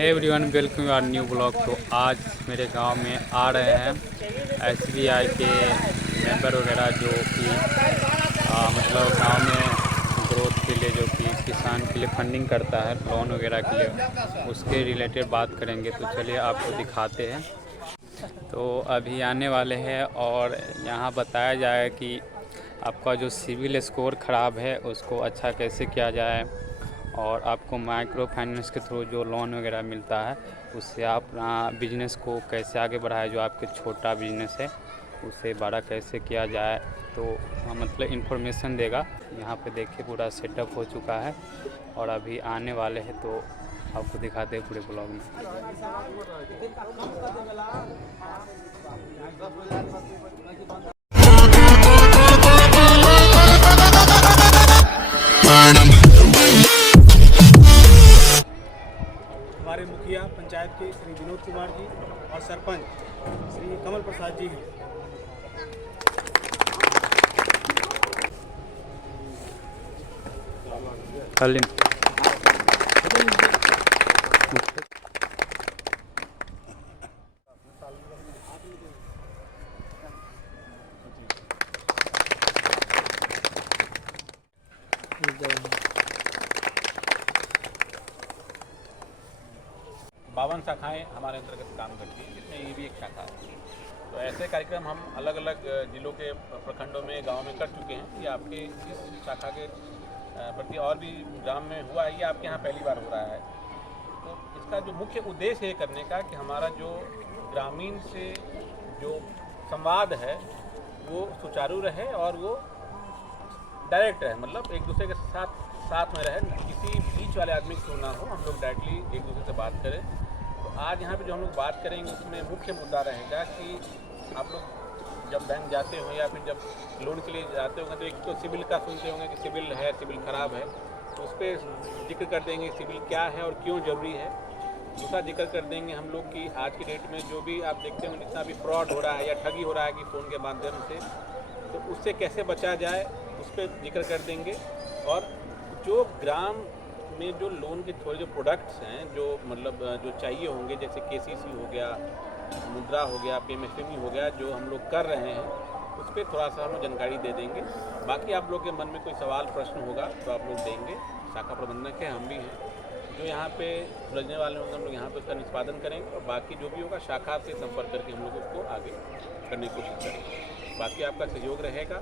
Everyone welcome our new blog. तो आज मेरे गांव में आ रहे हैं SBI के मेंबर वगैरह जो कि मतलब गांव में ग्रोथ के लिए, जो कि किसान के लिए फंडिंग करता है लोन वगैरह के लिए, उसके रिलेटेड बात करेंगे। तो चलिए आपको दिखाते हैं। तो अभी आने वाले हैं और यहाँ बताया जाए कि आपका जो सिविल स्कोर ख़राब है उसको अच्छा कैसे किया जाए, और आपको माइक्रो फाइनेंस के थ्रू जो लोन वगैरह मिलता है उससे आप बिजनेस को कैसे आगे बढ़ाए, जो आपके छोटा बिजनेस है उसे बड़ा कैसे किया जाए। तो मतलब इन्फॉर्मेशन देगा। यहाँ पे देखिए पूरा सेटअप हो चुका है और अभी आने वाले हैं, तो आपको दिखाते हैं पूरे ब्लॉग में। हमारे मुखिया पंचायत के श्री विनोद कुमार जी और सरपंच श्री कमल प्रसाद जी हैं। बावन शाखाएँ हमारे अंतर्गत काम करती हैं, जिसमें ये भी एक शाखा है। तो ऐसे कार्यक्रम हम अलग अलग जिलों के प्रखंडों में, गांव में कर चुके हैं। ये आपके इस शाखा के प्रति और भी ग्राम में हुआ है, ये आपके यहाँ पहली बार हो रहा है। तो इसका जो मुख्य उद्देश्य है करने का कि हमारा जो ग्रामीण से जो संवाद है वो सुचारू रहे और वो डायरेक्ट रहे, मतलब एक दूसरे के साथ में रहे, किसी बीच वाले आदमी को ना हो, हम लोग डायरेक्टली एक दूसरे से बात करें। तो आज यहाँ पे जो हम लोग बात करेंगे उसमें मुख्य मुद्दा रहेगा कि आप लोग जब बैंक जाते हो या फिर जब लोन के लिए जाते होंगे तो एक तो सिविल का सुनते होंगे कि सिविल है, सिविल ख़राब है, तो उस पर जिक्र कर देंगे सिविल क्या है और क्यों ज़रूरी है। दूसरा जिक्र कर देंगे हम लोग कि आज की डेट में जो भी आप देखते होंगे जितना भी फ्रॉड हो रहा है या ठगी हो रहा है कि फ़ोन के माध्यम से, तो उससे कैसे बचा जाए उस पर जिक्र कर देंगे। और जो ग्राम में जो लोन के थोड़े जो प्रोडक्ट्स हैं जो मतलब जो चाहिए होंगे, जैसे KCC हो गया, मुद्रा हो गया, PMSME हो गया, जो हम लोग कर रहे हैं उस पर थोड़ा सा हम जानकारी दे देंगे। बाकी आप लोग के मन में कोई सवाल प्रश्न होगा तो आप लोग देंगे। शाखा प्रबंधक है, हम भी हैं, जो यहाँ पे सुलझने वाले होंगे हम लोग यहाँ पे उसका निष्पादन करेंगे, और बाकी जो भी होगा शाखा से संपर्क करके हम लोग उसको आगे करने की कोशिश करेंगे। बाकी आपका सहयोग रहेगा।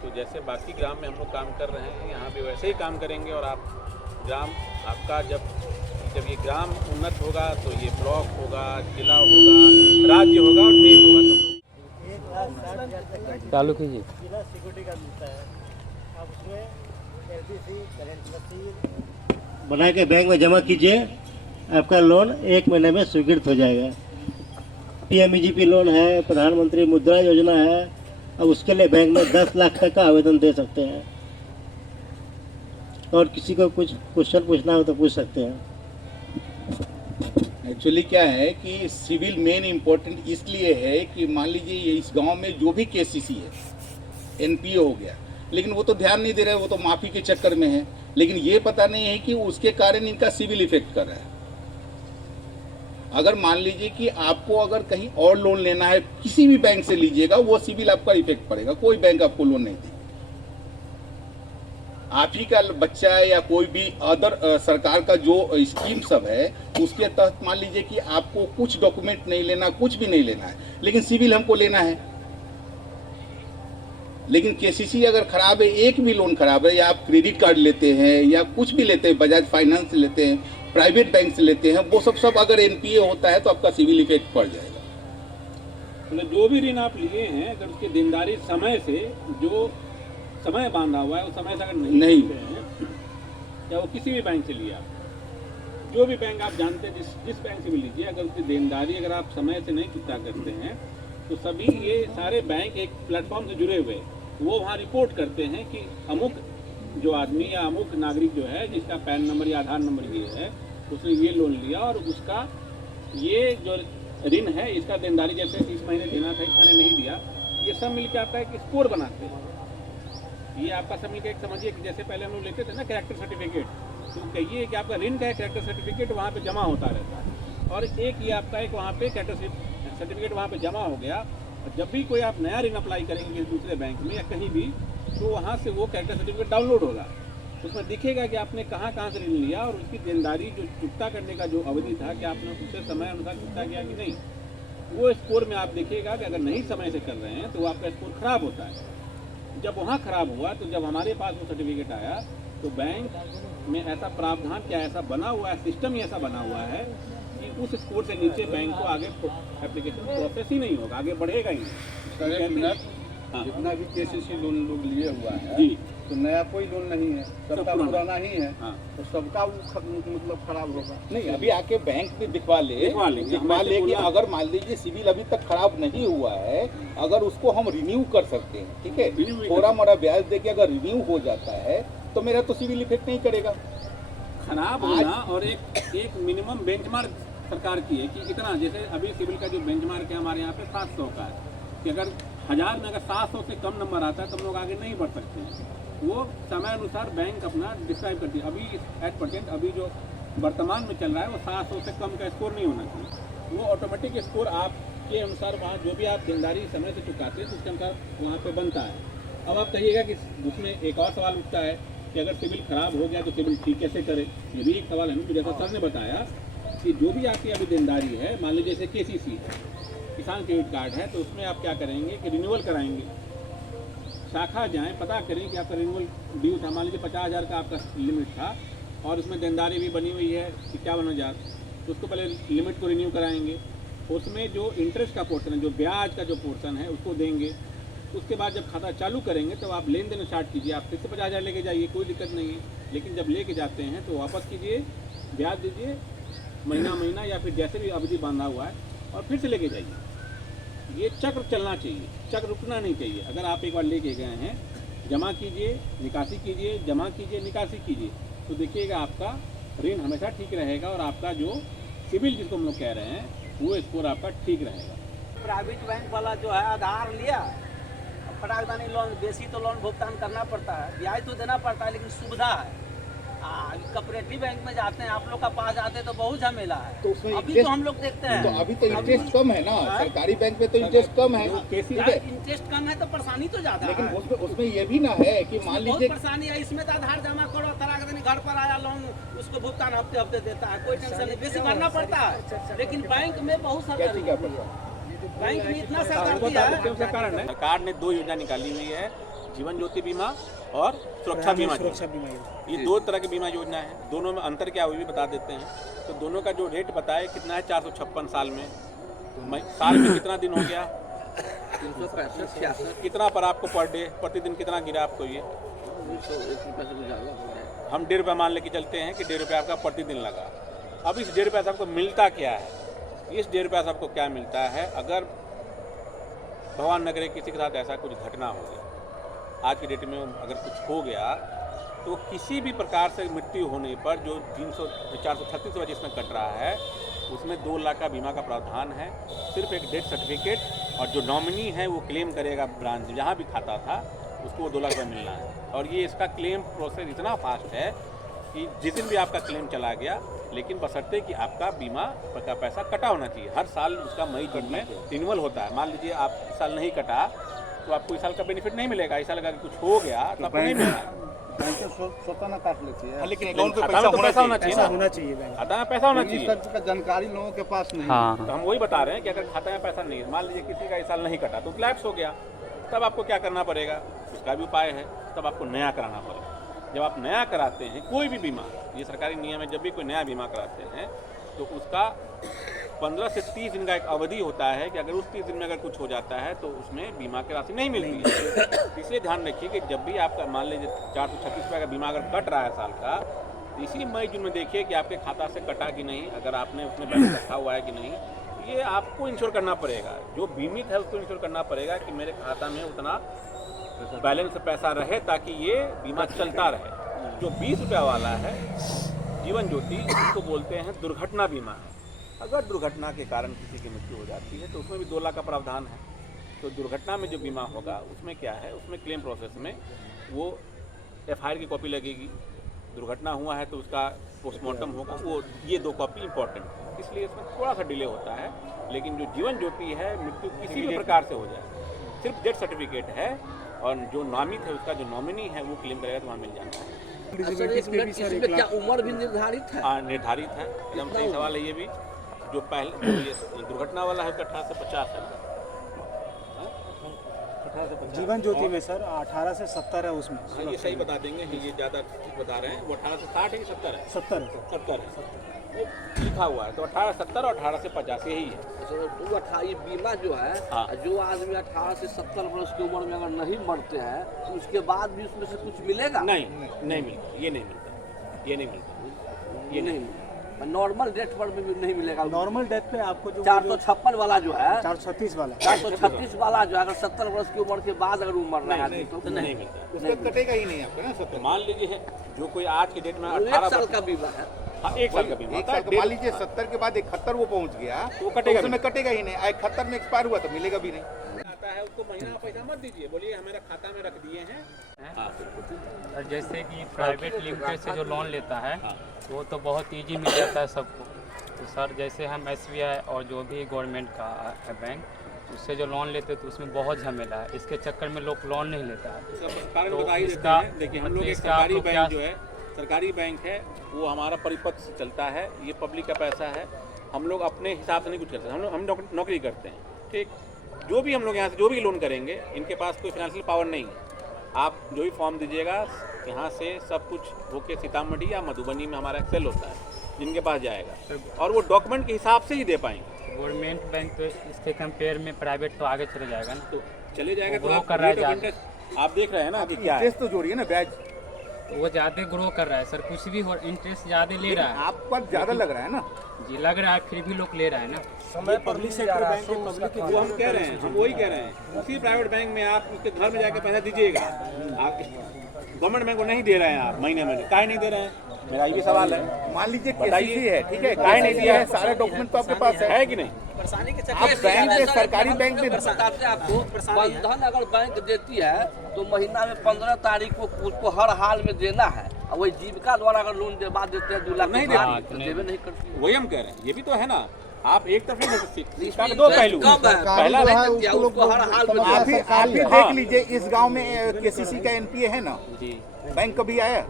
तो जैसे बाकी ग्राम में हम लोग काम कर रहे हैं यहाँ पे वैसे ही काम करेंगे, और आप ग्राम आपका जब ये ग्राम उन्नत होगा तो ये ब्लॉक होगा, जिला होगा, राज्य होगा और देश होगा। तो चालू कीजिए। जिला सिक्योरिटी का मिलता है, आप उसमें LDC करंट रसीद बना के बैंक में जमा कीजिए, आपका लोन 1 महीने में स्वीकृत हो जाएगा। PMEGP लोन है, प्रधानमंत्री मुद्रा योजना है। अब उसके लिए बैंक में 10 लाख तक का आवेदन दे सकते हैं, और किसी को कुछ क्वेश्चन पूछना हो तो पूछ सकते हैं। एक्चुअली क्या है कि सिविल मेन इम्पोर्टेंट इसलिए है कि मान लीजिए ये इस गांव में जो भी KCC है, NPO हो गया, लेकिन वो तो ध्यान नहीं दे रहे, वो तो माफ़ी के चक्कर में है, लेकिन ये पता नहीं है कि उसके कारण इनका सिविल इफेक्ट कर रहा है। अगर मान लीजिए कि आपको अगर कहीं और लोन लेना है, किसी भी बैंक से लीजिएगा, वो सिविल आपका इफेक्ट पड़ेगा, कोई बैंक आपको लोन नहीं देगी। आप ही का बच्चा है या कोई भी अदर सरकार का जो स्कीम सब है उसके तहत मान लीजिए कि आपको कुछ डॉक्यूमेंट नहीं लेना, कुछ भी नहीं लेना है, लेकिन सिविल हमको लेना है। लेकिन KCC अगर खराब है, एक भी लोन खराब है, या आप क्रेडिट कार्ड लेते हैं या कुछ भी लेते हैं, बजाज फाइनेंस लेते हैं, प्राइवेट बैंक से लेते हैं, वो सब अगर NPA होता है तो आपका सिविल इफेक्ट पड़ जाएगा। मतलब जो भी ऋण आप लिए हैं अगर उसकी देनदारी समय से जो समय बांधा हुआ है उस समय से अगर नहीं हैं, या वो किसी भी बैंक से लिया, जो भी बैंक आप जानते हैं, जिस बैंक से भी लीजिए, अगर उसकी देनदारी अगर आप समय से नहीं चुकता करते हैं तो सभी ये सारे बैंक एक प्लेटफॉर्म से जुड़े हुए वो वहाँ रिपोर्ट करते हैं कि अमुक जो आदमी या अमुक नागरिक जो है जिसका पैन नंबर या आधार नंबर ये है, उसने ये लोन लिया और उसका ये जो ऋण है इसका देनदारी जैसे इस महीने देना था, इस महीने नहीं दिया, ये सब मिलकर आता है कि स्कोर बनाते हैं। ये आपका सब मिलकर एक समझिए कि जैसे पहले हम लोग लेते थे ना कैरेक्टर सर्टिफिकेट, तो कहिए कि आपका ऋण का कैरेक्टर सर्टिफिकेट वहाँ पे जमा होता रहता है, और एक ये आपका एक वहाँ पे कैरेक्टर सर्टिफिकेट वहाँ पे जमा हो गया, और जब भी कोई आप नया ऋण अप्लाई करेंगे दूसरे बैंक में या कहीं भी, तो वहाँ से वो कैरेक्टर सर्टिफिकेट डाउनलोड होगा। उसमें दिखेगा कि आपने कहाँ से ऋण लिया और उसकी देनदारी जो चुकता करने का जो अवधि था कि आपने उससे समय अनुसार चुकता किया कि नहीं। वो स्कोर में आप देखिएगा कि अगर नहीं समय से कर रहे हैं तो आपका स्कोर खराब होता है। जब वहाँ खराब हुआ तो जब हमारे पास वो सर्टिफिकेट आया तो बैंक में ऐसा प्रावधान क्या ऐसा बना हुआ है, सिस्टम ही ऐसा बना हुआ है कि उस स्कोर से नीचे बैंक को आगे एप्लीकेशन प्रोसेस ही नहीं होगा, आगे बढ़ेगा ही नहीं। हाँ। जितना भी केसीसी लोन लोग लिए हुआ है जी, तो नया कोई लोन नहीं है, सबका पुराना ही है। हाँ। तो सबका मतलब खराब होगा। नहीं, अभी आके बैंक में दिखवा ले लेंगे। कि अगर मान लीजिए सिविल अभी तक खराब नहीं हुआ है, अगर उसको हम रिन्यू कर सकते हैं, ठीक है, थोड़ा मोड़ा ब्याज देके अगर रिन्यू हो जाता है तो मेरा तो सिविल इफेक्ट नहीं करेगा। खराब होना और एक मिनिमम बेंचमार्क सरकार की है कि इतना, जैसे अभी सिविल का जो बेंचमार्क है हमारे यहाँ पे 700 का है कि अगर 1000 में अगर 700 से कम नंबर आता है तो हम लोग आगे नहीं बढ़ सकते हैं। वो समय अनुसार बैंक अपना डिस्क्राइब करती है। अभी एट परसेंट अभी जो वर्तमान में चल रहा है वो 700 से कम का स्कोर नहीं होना चाहिए। वो ऑटोमेटिक स्कोर आपके अनुसार वहाँ जो भी आप देनदारी समय से चुकाते हैं उसके अनुसार वहाँ पे बनता है। अब आप कहिएगा कि उसमें एक और सवाल उठता है कि अगर सिविल खराब हो गया तो सिविल ठीक कैसे करें। ये भी एक सवाल है। तो जैसा सर ने बताया कि जो भी आपकी अभी देनदारी है, मान लीजिए जैसे KCC है, किसान क्रेडिट कार्ड है, तो उसमें आप क्या करेंगे कि रिन्यूअल कराएंगे। शाखा जाएं, पता करें कि आपका रिन्यूअल ड्यू था, मान लीजिए 50,000 का आपका लिमिट था और उसमें देनदारी भी बनी हुई है 51,000, तो उसको पहले लिमिट को रिन्यू कराएंगे। उसमें जो इंटरेस्ट का पोर्शन है, जो ब्याज का जो पोर्शन है उसको देंगे। उसके बाद जब खाता चालू करेंगे तो आप लेन देन स्टार्ट कीजिए। आप फिर से 50,000 लेके जाइए, कोई दिक्कत नहीं है, लेकिन जब लेके जाते हैं तो वापस कीजिए, ब्याज दीजिए महीना या फिर जैसे भी अवधि बांधा हुआ है, और फिर से लेके जाइए। ये चक्र चलना चाहिए, चक्र रुकना नहीं चाहिए। अगर आप एक बार लेके गए हैं, जमा कीजिए, निकासी कीजिए, जमा कीजिए, निकासी कीजिए, तो देखिएगा आपका ऋण हमेशा ठीक रहेगा और आपका जो सिविल जिसको हम लोग कह रहे हैं वो स्कोर आपका ठीक रहेगा। प्राइवेट बैंक वाला जो है आधार लिया, फटाकदानी लोन, बेसी तो लोन भुगतान करना पड़ता है, ब्याज तो देना पड़ता है, लेकिन सुविधा है। कोऑपरेटिव बैंक में जाते हैं, आप लोग का पास जाते हैं तो बहुत झमेला है। तो उसमें अभी तो हम लोग देखते हैं तो अभी तो इंटरेस्ट कम है ना, सरकारी बैंक में तो इंटरेस्ट कम है, ठीक है, इंटरेस्ट कम है तो परेशानी तो ज्यादा लेकिन है। उसमें ये भी ना है कि मान बहुत लीजिए परेशानी है। इसमें तो आधार जमा करो, तराकदानी घर पर आया लोन, उसको भुगतान हफ्ते हफ्ते देता है, कोई टेंशन नहीं, बेसी भरना पड़ता है। लेकिन बैंक में बहुत सरकारी, बैंक में इतना सरकारी है। सरकार ने 2 योजना निकाली हुई है, जीवन ज्योति बीमा और सुरक्षा बीमा। ये 2 तरह की बीमा योजना है। दोनों में अंतर क्या हुई भी बता देते हैं। तो दोनों का जो रेट बताए कितना है, 456 साल में, तो साल में कितना दिन हो गया, 365 कितना पर आपको पर डे प्रतिदिन कितना गिरा आपको ये, हम 1.5 रुपये मान लेके चलते हैं कि 1.5 रुपये आपका प्रतिदिन लगा। अब इस 1.5 रुपये से आपको मिलता क्या है, इस 1.5 रुपये से आपको क्या मिलता है। अगर भगवान न करे किसी के साथ ऐसा कुछ घटना हो गया, आज की डेट में अगर कुछ हो गया, तो किसी भी प्रकार से मृत्यु होने पर जो 436 वजह इसमें कट रहा है, उसमें 2 लाख का बीमा का प्रावधान है। सिर्फ एक डेथ सर्टिफिकेट और जो नॉमिनी है वो क्लेम करेगा, ब्रांच जहाँ भी खाता था उसको वो 2 लाख रुपये मिलना है। और ये इसका क्लेम प्रोसेस इतना फास्ट है कि जिस दिन भी आपका क्लेम चला गया, लेकिन बशर्ते कि आपका बीमा का पैसा कटा होना चाहिए। हर साल उसका मई जून में रिन्यूअल होता है। मान लीजिए आप इस साल नहीं कटा तो आपको इस साल का बेनिफिट नहीं मिलेगा। इस साल अगर कुछ हो गया तो आपको नहीं मिलेगा। स्वतः न काट लेती है, लेकिन अकाउंट पे पैसा होना चाहिए ना, होना चाहिए। बैंक खाता में पैसा होना चाहिए। का जानकारी लोगों के पास नहीं। हाँ तो हम वही बता रहे हैं कि अगर खाता में पैसा नहीं है, मान लीजिए किसी का इस साल नहीं कटा तो लैप्स हो गया, तब आपको क्या करना पड़ेगा, उसका भी उपाय है, तब आपको नया कराना पड़ेगा। जब आप नया कराते हैं कोई भी बीमा, ये सरकारी नियम है, जब भी कोई नया बीमा कराते हैं तो उसका 15 से 30 दिन का एक अवधि होता है कि अगर उस 30 दिन में अगर कुछ हो जाता है तो उसमें बीमा की राशि नहीं मिलती है। इसलिए ध्यान रखिए कि जब भी आपका मान लीजिए 436 रुपये का बीमा अगर कट रहा है साल का, तो इसी मई जून में देखिए कि आपके खाता से कटा कि नहीं, अगर आपने उसमें बैंक रखा हुआ है कि नहीं, ये आपको इंश्योर करना पड़ेगा। जो बीमित है उसको इंश्योर करना पड़ेगा कि मेरे खाता में उतना बैलेंस पैसा रहे ताकि ये बीमा चलता रहे। जो 20 रुपये वाला है जीवन ज्योति, उसको बोलते हैं दुर्घटना बीमा है। अगर दुर्घटना के कारण किसी की मृत्यु हो जाती है तो उसमें भी 2 लाख का प्रावधान है। तो दुर्घटना में जो बीमा होगा उसमें क्या है, उसमें क्लेम प्रोसेस में वो FIR की कॉपी लगेगी, दुर्घटना हुआ है तो उसका पोस्टमार्टम होगा, वो ये 2 कॉपी इंपॉर्टेंट है, इसलिए इसमें थोड़ा सा डिले होता है। लेकिन जो जीवन ज्योति है, मृत्यु किसी भी प्रकार से हो जाए, सिर्फ डेथ सर्टिफिकेट है और जो नामित है उसका जो नॉमिनी है वो क्लेम करेगा तो वहाँ मिल जाता है। सर इसमें क्या उम्र भी निर्धारित है? हाँ, निर्धारित है, एकदम सही सवाल है ये भी। जो पहले जो ये दुर्घटना वाला है उसका 18 से 50 है। जीवन ज्योति में सर 18 से 70 है उसमें। हाँ, ये सही बता देंगे, ये ज़्यादा ठीक बता रहे हैं। वो 18 से 60 है कि 70 है? 70 है। वो लिखा हुआ है तो 18 70 और 18 से 50 यही है। तो 18 ये बीमा जो है, हाँ। जो आदमी 18 से 70 वर्ष की उम्र में अगर नहीं मरते हैं तो उसके बाद भी उसमें से कुछ मिलेगा? नहीं मिलता, ये नहीं मिलता, ये नहीं मिलता, ये नहीं, नॉर्मल डेथ पर भी नहीं मिलेगा। नॉर्मल डेथ पे आपको जो 456 वाला जो है, 436 वाला 436 वाला जो है, अगर 70 वर्ष की उम्र के बाद अगर वो मर रहा है तो नहीं मिलता। उसका कटेगा ही नहीं आपका ना 70। मान लीजिए जो कोई आज के डेट में 1 18 साल का बीमा है। हाँ, 1 साल का बीमा एक होता है। साल मान लीजिए 70 के बाद 71 वो पहुंच गया तो वो कटेगा तो उसमें कटेगा ही नहीं। 71 में एक्सपायर हुआ तो मिलेगा भी नहीं। आता है उसको महीना पैसा मत दीजिए, बोलिए हमारा खाता में रख दिए हैं। हाँ, और जैसे कि प्राइवेट लिमिटेड से जो लोन लेता है वो तो बहुत इजी मिल जाता है सबको। तो सर जैसे हम SBI और जो भी गवर्नमेंट का है बैंक, उससे जो लोन लेते हैं तो उसमें बहुत झमेला है, इसके चक्कर में लोग लोन नहीं लेता है। उसका कारण तो बता ही देते इसका- हैं। देखिए हम लोग एक इसका आप सरकारी लोग बैंक क्या- जो है, सरकारी बैंक है, वो हमारा परिपत्र से चलता है। ये पब्लिक का पैसा है, हम लोग अपने हिसाब से नहीं कुछ करते। हम नौकरी करते हैं, ठीक। जो भी हम लोग यहाँ से जो भी लोन करेंगे, इनके पास कोई फाइनेंशियल पावर नहीं है। आप जो भी फॉर्म दीजिएगा यहाँ से सब कुछ होके सीतामढ़ी या मधुबनी में हमारा एक्सेल होता है जिनके पास जाएगा, और वो डॉक्यूमेंट के हिसाब से ही दे पाएंगे। गवर्नमेंट बैंक तो इसके कंपेयर में प्राइवेट तो आगे चले जाएगा ना। तो चले जाएगा तो वो आप कर रहा है rate of ज़्यादा। interest आप देख रहे हैं ना कि क्या है। इंटरेस्ट तो जोड़िए ना, ब्याज वो ज़्यादा ग्रो कर रहा है सर, कुछ भी हो इंटरेस्ट ज़्यादा ले रहा है आप पर ज्यादा लग रहा है ना। जी, लग रहा है फिर भी लोग ले रहा है ना। पब्लिक सेक्टर बैंक के पब्लिक के वो हम कह रहे हैं, हम वही कह रहे हैं। उसी प्राइवेट बैंक में आप उसके घर में जाके पैसा दीजिएगा, आप गवर्नमेंट बैंक को नहीं दे रहे हैं। आप महीने में काहे नहीं दे रहे हैं, मेरा ये भी सवाल है। मान लीजिए बताइए। केसीसी है, ठीक है, काहे नहीं दिया है, सारे डॉक्यूमेंट तो आपके पास है कि नहीं? परेशानी के आप बैंक में, सरकारी बैंक में प्रताप से आपको बंधन अगर बैंक देती है तो महीना में 15 तारीख को उसको हर हाल में देना है। और वही जीविका द्वारा अगर लोन दे बाद देते हैं 2 लाख नहीं के बाद, तो देवे नहीं करती है। वही हम कह रहे हैं, ये भी तो है ना। आप एक तरफ नहीं सकते, इसका दो पहलू कब है? पहला उसको हर हाल में आप देना ही देख लीजिए, इस गांव में केसीसी का एनपीए है ना, जी बैंक कभी आया?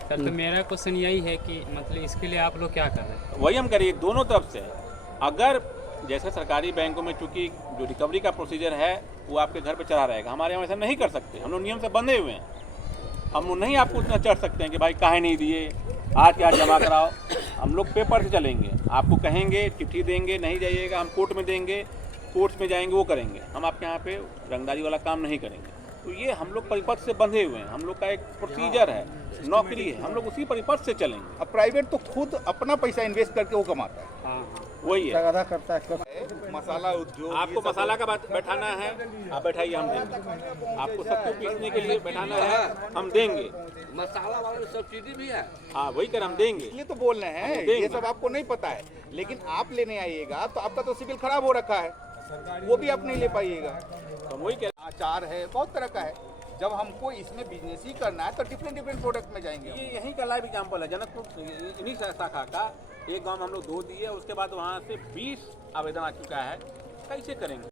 सर, तो मेरा क्वेश्चन यही है कि मतलब इसके लिए आप लोग क्या कर रहे हैं? वही हम करिए दोनों तरफ से। अगर जैसे सरकारी बैंकों में चूंकि जो रिकवरी का प्रोसीजर है वो आपके घर पे चला रहेगा, हमारे यहाँ ऐसा नहीं कर सकते। हम लोग नियम से बंधे हुए हैं, हम लोग नहीं आपको उतना चढ़ सकते हैं कि भाई काहे नहीं दिए, आज क्या जमा कराओ। हम लोग पेपर से चलेंगे, आपको कहेंगे चिट्ठी देंगे, नहीं जाइएगा, हम कोर्ट में देंगे, कोर्ट में जाएंगे, वो करेंगे। हम आपके यहाँ पे रंगदारी वाला काम नहीं करेंगे। तो ये हम लोग परिपथ से बंधे हुए हैं, हम लोग का एक प्रोसीजर है, नौकरी है, हम लोग उसी परिपथ से चलेंगे। अब प्राइवेट तो खुद अपना पैसा इन्वेस्ट करके वो कमाता है, वही है। अदा करता है। मसाला उद्योग। आपको मसाला का बैठाना है, आप बैठाइए, हम देंगे। आपको सत्तू पीसने के लिए बैठाना है, हम देंगे। मसाला वाला में सब्सिडी भी है। हाँ, वही कर हम देंगे। इसलिए तो बोल रहे हैं, देंगे। ये सब आपको नहीं पता है, लेकिन आप लेने आइएगा तो आपका तो सिविल खराब हो रखा है, वो भी आप नहीं ले पाइएगा। तो वही कह आचार है, बहुत तरह का है। जब हमको इसमें बिजनेस ही करना है तो डिफरेंट प्रोडक्ट में जाएंगे। ये यहीं का लाइव एग्जाम्पल है। जनकपुर इन्हीं शाखा का एक गांव में हम लोग 2 दिए, उसके बाद वहाँ से 20 आवेदन आ चुका है। कैसे करेंगे?